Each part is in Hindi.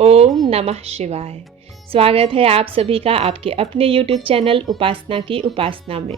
ओम नमः शिवाय। स्वागत है आप सभी का आपके अपने YouTube चैनल उपासना की उपासना में।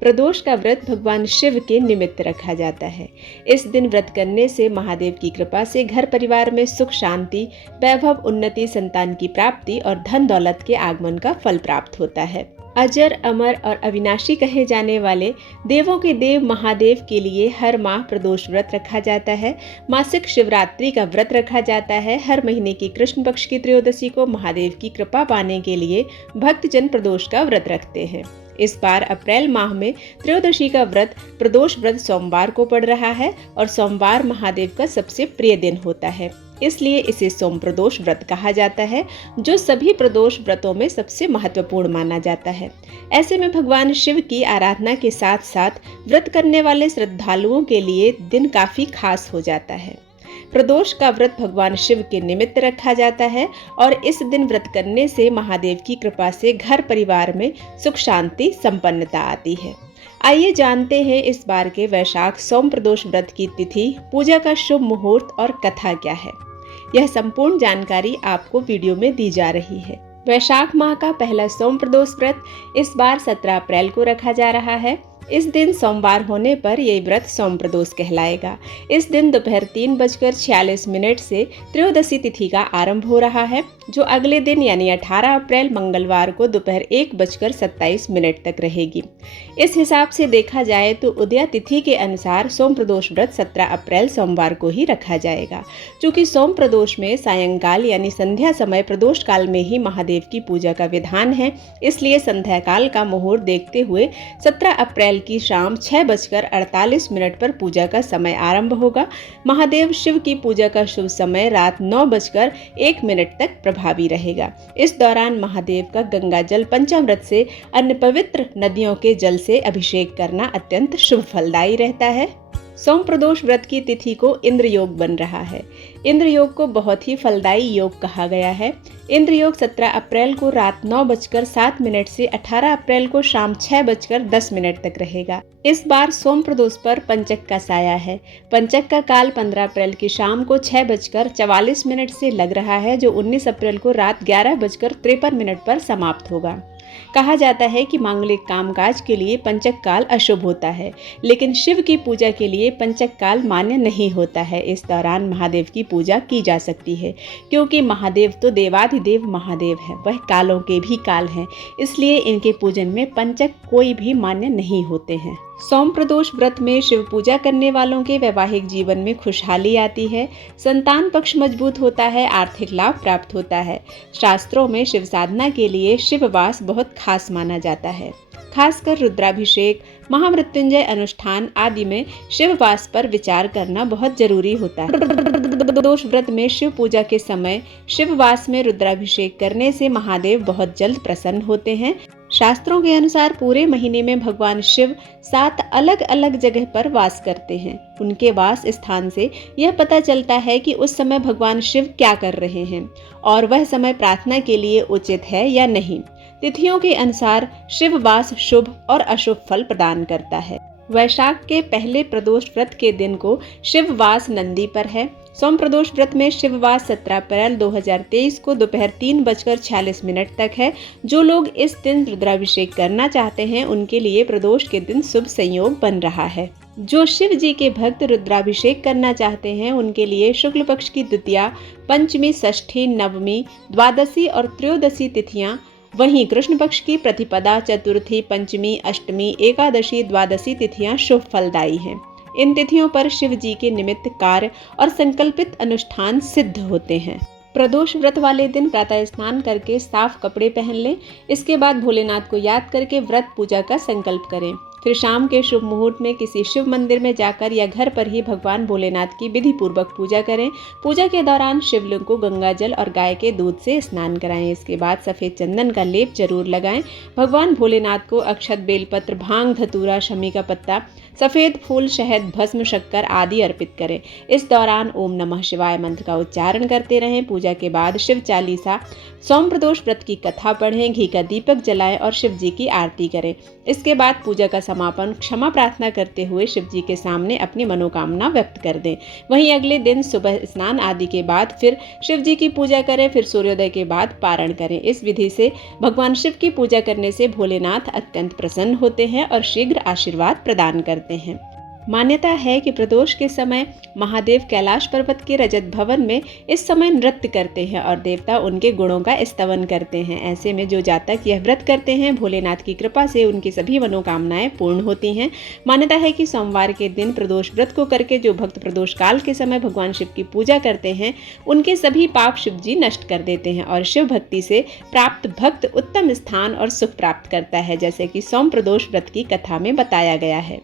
प्रदोष का व्रत भगवान शिव के निमित्त रखा जाता है। इस दिन व्रत करने से महादेव की कृपा से घर परिवार में सुख शांति, वैभव, उन्नति, संतान की प्राप्ति और धन दौलत के आगमन का फल प्राप्त होता है। अजर, अमर और अविनाशी कहे जाने वाले देवों के देव महादेव के लिए हर माह प्रदोष व्रत रखा जाता है। मासिक शिवरात्रि का व्रत रखा जाता है। हर महीने की कृष्ण पक्ष की त्रयोदशी को महादेव की कृपा पाने के लिए भक्तजन प्रदोष का व्रत रखते हैं। इस बार अप्रैल माह में त्रयोदशी का व्रत प्रदोष व्रत सोमवार को पड़ रहा है और सोमवार महादेव का सबसे प्रिय दिन होता है, इसलिए इसे सोम प्रदोष व्रत कहा जाता है, जो सभी प्रदोष व्रतों में सबसे महत्वपूर्ण माना जाता है। ऐसे में भगवान शिव की आराधना के साथ साथ व्रत करने वाले श्रद्धालुओं के लिए दिन काफी खास हो जाता है। प्रदोष का व्रत भगवान शिव के निमित्त रखा जाता है और इस दिन व्रत करने से महादेव की कृपा से घर परिवार में सुख शांति संपन्नता आती है। आइए जानते हैं इस बार के वैशाख सोम प्रदोष व्रत की तिथि, पूजा का शुभ मुहूर्त और कथा क्या है। यह संपूर्ण जानकारी आपको वीडियो में दी जा रही है। वैशाख माह का पहला सोम प्रदोष व्रत इस बार 17 अप्रैल को रखा जा रहा है। इस दिन सोमवार होने पर यह व्रत सोम प्रदोष कहलाएगा। इस दिन दोपहर 3:46 से त्रयोदशी तिथि का आरंभ हो रहा है, जो अगले दिन यानी 18 अप्रैल मंगलवार को दोपहर 1:27 तक रहेगी। इस हिसाब से देखा जाए तो उदया तिथि के अनुसार सोम प्रदोष व्रत 17 अप्रैल सोमवार को ही रखा जाएगा। चूँकि सोम प्रदोष में सायंकाल यानी संध्या समय प्रदोष काल में ही महादेव की पूजा का विधान है, इसलिए संध्या काल का मुहूर्त देखते हुए 17 अप्रैल की शाम 6:48 पर पूजा का समय आरंभ होगा। महादेव शिव की पूजा का शुभ समय रात 9:01 तक प्रभावी रहेगा। इस दौरान महादेव का गंगा जल पंचामृत से अन्य पवित्र नदियों के जल से अभिषेक करना अत्यंत शुभ फलदायी रहता है। सोम प्रदोष व्रत की तिथि को इंद्र योग बन रहा है। इंद्र योग को बहुत ही फलदायी योग कहा गया है। इंद्र योग 17 अप्रैल को रात 9:07 से 18 अप्रैल को शाम 6:10 तक रहेगा। इस बार सोम प्रदोष पर पंचक का साया है। पंचक का काल 15 अप्रैल की शाम को 6:44 से लग रहा है, जो 19 अप्रैल को रात 11:53 पर समाप्त होगा। कहा जाता है कि मांगलिक कामकाज के लिए पंचक काल अशुभ होता है, लेकिन शिव की पूजा के लिए पंचक काल मान्य नहीं होता है। इस दौरान महादेव की पूजा की जा सकती है, क्योंकि महादेव तो देवाधिदेव महादेव है, वह कालों के भी काल हैं, इसलिए इनके पूजन में पंचक कोई भी मान्य नहीं होते हैं। सोम प्रदोष व्रत में शिव पूजा करने वालों के वैवाहिक जीवन में खुशहाली आती है, संतान पक्ष मजबूत होता है, आर्थिक लाभ प्राप्त होता है। शास्त्रों में शिव साधना के लिए शिववास बहुत खास माना जाता है। खासकर रुद्राभिषेक, महामृत्युंजय अनुष्ठान आदि में शिववास पर विचार करना बहुत जरूरी होता है। प्रदोष व्रत में शिव पूजा के समय शिववास में रुद्राभिषेक करने से महादेव बहुत जल्द प्रसन्न होते हैं। शास्त्रों के अनुसार पूरे महीने में भगवान शिव 7 अलग अलग जगह पर वास करते हैं। उनके वास स्थान से यह पता चलता है कि उस समय भगवान शिव क्या कर रहे हैं और वह समय प्रार्थना के लिए उचित है या नहीं। तिथियों के अनुसार शिववास शुभ और अशुभ फल प्रदान करता है। वैशाख के पहले प्रदोष व्रत के दिन को शिववास नंदी पर है। सोम प्रदोष व्रत में शिववास 17 अप्रैल 2023 को दोपहर 3:46 तक है। जो लोग इस दिन रुद्राभिषेक करना चाहते हैं, उनके लिए प्रदोष के दिन शुभ संयोग बन रहा है। जो शिव जी के भक्त रुद्राभिषेक करना चाहते हैं, उनके लिए शुक्ल पक्ष की द्वितीया, पंचमी, षष्ठी, नवमी, द्वादशी और त्रयोदशी तिथियां, वहीं कृष्ण पक्ष की प्रतिपदा, चतुर्थी, पंचमी, अष्टमी, एकादशी, द्वादशी तिथियां शुभ फलदायी हैं। इन तिथियों पर शिव जी के निमित्त कार्य और संकल्पित अनुष्ठान सिद्ध होते हैं। प्रदोष व्रत वाले दिन प्रातः स्नान करके साफ कपड़े पहन लें। इसके बाद भोलेनाथ को याद करके व्रत पूजा का संकल्प करें। फिर शाम के शुभ मुहूर्त में किसी शिव मंदिर में जाकर या घर पर ही भगवान भोलेनाथ की विधि पूर्वक पूजा करें। पूजा के दौरान शिवलिंग को गंगा जल और गाय के दूध से स्नान कराएं। इसके बाद सफेद चंदन का लेप जरूर लगाएं। भगवान भोलेनाथ को अक्षत, बेलपत्र, भांग, धतूरा, शमी का पत्ता, सफ़ेद फूल, शहद, भस्म, शक्कर आदि अर्पित करें। इस दौरान ओम नमः शिवाय मंत्र का उच्चारण करते रहें। पूजा के बाद शिव चालीसा, सोम प्रदोष व्रत की कथा पढ़ें, घी का दीपक जलाएं और शिव जी की आरती करें। इसके बाद पूजा का समापन क्षमा प्रार्थना करते हुए शिव जी के सामने अपनी मनोकामना व्यक्त कर दें। वहीं अगले दिन सुबह स्नान आदि के बाद फिर शिव जी की पूजा करें, फिर सूर्योदय के बाद पारण करें। इस विधि से भगवान शिव की पूजा करने से भोलेनाथ अत्यंत प्रसन्न होते हैं और शीघ्र आशीर्वाद प्रदान करते हैं। मान्यता है कि प्रदोष के समय महादेव कैलाश पर्वत के रजत भवन में इस समय नृत्य करते हैं और देवता उनके गुणों का स्तवन करते हैं। ऐसे में जो जातक यह व्रत करते हैं, भोलेनाथ की कृपा से उनकी सभी मनोकामनाएं पूर्ण होती हैं। मान्यता है कि सोमवार के दिन प्रदोष व्रत को करके जो भक्त प्रदोष काल के समय भगवान शिव की पूजा करते हैं, उनके सभी पाप शिव जी नष्ट कर देते हैं और शिव भक्ति से प्राप्त भक्त उत्तम स्थान और सुख प्राप्त करता है, जैसे कि सोम प्रदोष व्रत की कथा में बताया गया है।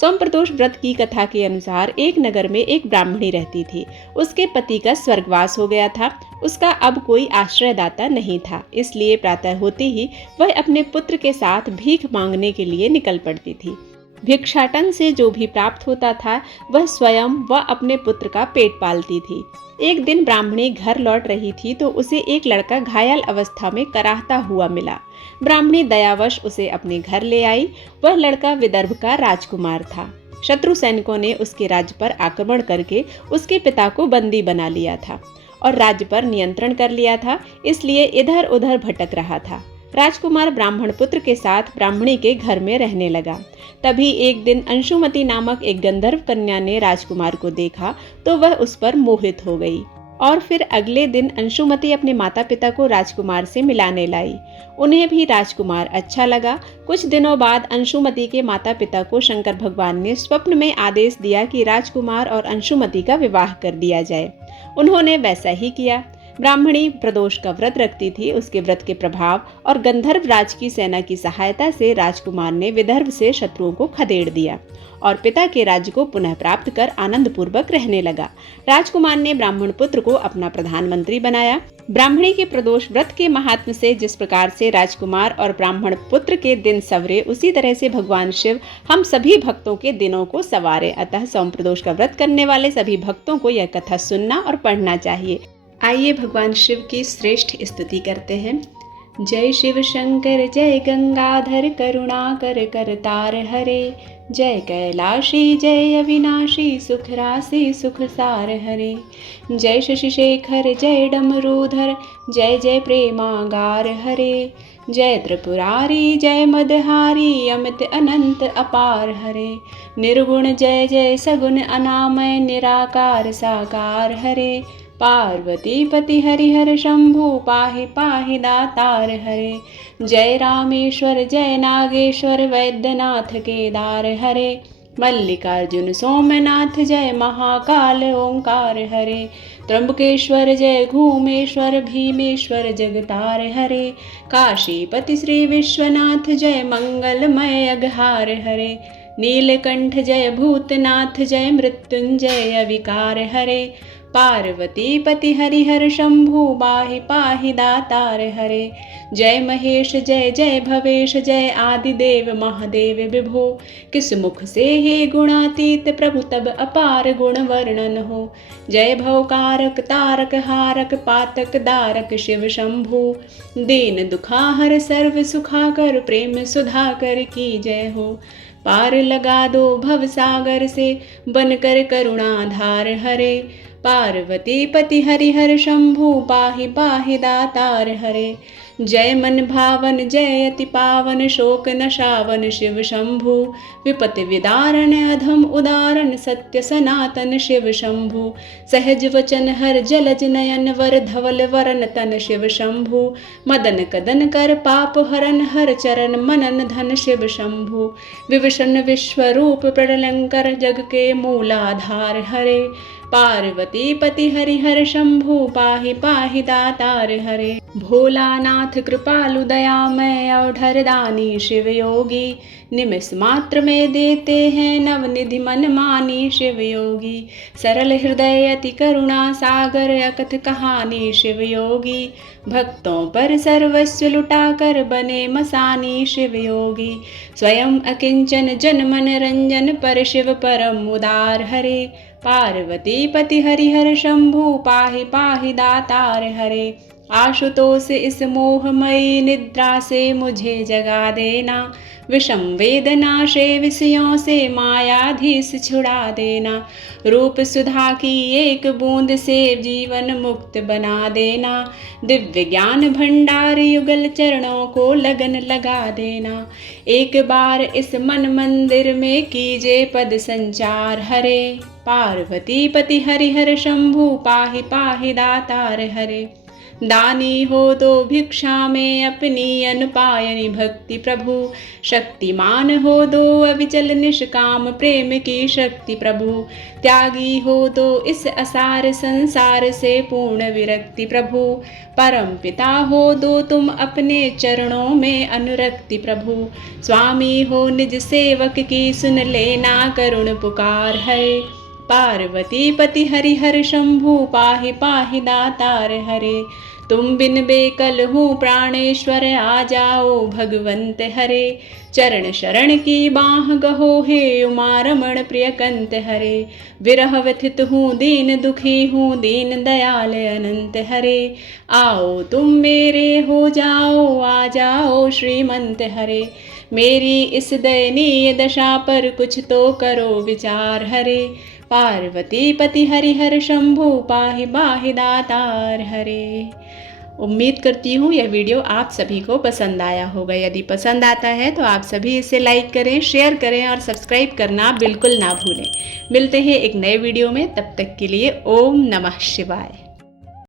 सोम प्रदोष व्रत की कथा के अनुसार एक नगर में एक ब्राह्मणी रहती थी। उसके पति का स्वर्गवास हो गया था। उसका अब कोई आश्रयदाता नहीं था, इसलिए प्रातः होते ही वह अपने पुत्र के साथ भीख मांगने के लिए निकल पड़ती थी। भिक्षाटन से जो भी प्राप्त होता था वह स्वयं व अपने पुत्र का पेट पालती थी। एक दिन ब्राह्मणी घर लौट रही थी तो उसे एक लड़का घायल अवस्था में कराहता हुआ मिला। ब्राह्मणी दयावश उसे अपने घर ले आई। वह लड़का विदर्भ का राजकुमार था। शत्रु सैनिकों ने उसके राज्य पर आक्रमण करके उसके पिता को बंदी बना लिया था और राज्य पर नियंत्रण कर लिया था, इसलिए इधर उधर भटक रहा था। राजकुमार ब्राह्मण पुत्र के साथ ब्राह्मणी के घर में रहने लगा। तभी एक दिन अंशुमति नामक एक गंधर्व कन्या ने राजकुमार को देखा तो वह उस पर मोहित हो गई और फिर अगले दिन अंशुमति अपने माता पिता को राजकुमार से मिलाने लाई। उन्हें भी राजकुमार अच्छा लगा। कुछ दिनों बाद अंशुमति के माता पिता को शंकर भगवान ने स्वप्न में आदेश दिया कि राजकुमार और अंशुमति का विवाह कर दिया जाए। उन्होंने वैसा ही किया। ब्राह्मणी प्रदोष का व्रत रखती थी। उसके व्रत के प्रभाव और गंधर्व राज की सेना की सहायता से राजकुमार ने विदर्भ से शत्रुओं को खदेड़ दिया और पिता के राज्य को पुनः प्राप्त कर आनंद पूर्वक रहने लगा। राजकुमार ने ब्राह्मण पुत्र को अपना प्रधानमंत्री बनाया। ब्राह्मणी के प्रदोष व्रत के महात्म से जिस प्रकार से राजकुमार और ब्राह्मण पुत्र के दिन सवरे, उसी तरह से भगवान शिव हम सभी भक्तों के दिनों को संवारे। अतः सोम प्रदोष का व्रत करने वाले सभी भक्तों को यह कथा सुनना और पढ़ना चाहिए। आइए भगवान शिव की श्रेष्ठ स्तुति करते हैं। जय शिव शंकर जय गंगाधर करुणाकर करतार हरे। जय कैलाशी जय अविनाशी सुख राशि सुख सार हरे। जय शशि शेखर जय डमरूधर जय जय प्रेमागार हरे। जय त्रिपुरारी जय मदहारी अमित अनंत अपार हरे। निर्गुण जय जय सगुण अनामय निराकार साकार हरे। पार्वती पति हरिहर शंभु पाहि पाहि दातार हरे। जय रामेश्वर जय नागेश्वर वैद्यनाथ केदार हरे। मल्लिकार्जुन सोमनाथ जय महाकाल ओंकार हरे। त्र्यंबकेश्वर जय घूमेश्वर भीमेश्वर जगतार हरे। काशीपति श्री विश्वनाथ जय मंगलमय अघहार हरे। नीलकंठ जय भूतनाथ जय मृत्युंजय अविकार हरे। पार्वती पति हरिहर शंभु पाहि पाहि दातार हरे। जय महेश जय जय भवेश जय आदिदेव महादेव विभो। किस मुख से हे गुणातीत प्रभु तब अपार गुण वर्णन हो। जय भवकारक तारक हारक पातक दारक शिव शंभु। दीन दुखाहर सर्व सुखाकर प्रेम सुधाकर की जय हो। पार लगा दो भव सागर से बनकर करुणाधार हरे। पार्वती पति हरिहर शंभु पाहि पाहि दातार हरे। जय मन भावन जय अति पावन शोक नशावन शिव शंभु। विपति विदारण अधम उदारण सत्य सनातन शिव शंभु। सहज वचन हर जलज नयन वर धवल वरन तन शिव शंभु। मदन कदन कर पाप हरन हर चरण मनन धन शिव शंभु। विभीषण विश्वरूप प्रलंकर जग के मूलाधार हरे। पार्वती पति हरिहर शंभु पाहि पाहि दातार हरे। भोलानाथ कृपालु दयामय अवधर दानी शिव योगी, निमिष मात्र में देते हैं नवनिधि मन मानी शिव योगी। सरल हृदय अति करुणा सागर अकथ कहानी शिव योगी, भक्तों पर सर्वस्व लुटाकर बने मसानी शिव योगी। स्वयं अकिंचन जन मन रंजन पर शिव परम उदार हरे। पार्वती पति हरिहर शंभु पाहि पाहि दातार हरे। आशुतोष इस मोहमयी निद्रा से मुझे जगा देना, विषम वेदना से विषयों से मायाधीश छुड़ा देना। रूप सुधा की एक बूंद से जीवन मुक्त बना देना, दिव्य ज्ञान भंडार युगल चरणों को लगन लगा देना। एक बार इस मन मंदिर में कीजे पद संचार हरे। पार्वती पति हरिहर शंभु पाहि पाहि दातार हरे। दानी हो तो भिक्षा में अपनी अनुपायनी भक्ति प्रभु, शक्तिमान हो दो अविचल निष्काम प्रेम की शक्ति प्रभु। त्यागी हो तो इस असार संसार से पूर्ण विरक्ति प्रभु, परम पिता हो दो तुम अपने चरणों में अनुरक्ति प्रभु। स्वामी हो निज सेवक की सुन लेना करुण पुकार है। पार्वती पति हरिहर शंभु पाहि पाहि दातार हरे। तुम बिन बेकल हूँ प्राणेश्वर आ जाओ भगवंत हरे। चरण शरण की बाह गहो हे उमा रमण प्रियकंत हरे। विरह व्यथित हूँ दीन दुखी हूँ दीन दयाल अनंत हरे। आओ तुम मेरे हो जाओ आ जाओ श्रीमंत हरे। मेरी इस दयनीय दशा पर कुछ तो करो विचार हरे। पार्वती पति हरिहर शंभु पाहि पाहि दातार हरे। उम्मीद करती हूँ यह वीडियो आप सभी को पसंद आया होगा। यदि पसंद आता है तो आप सभी इसे लाइक करें, शेयर करें और सब्सक्राइब करना बिल्कुल ना भूलें। मिलते हैं एक नए वीडियो में, तब तक के लिए ओम नमः शिवाय।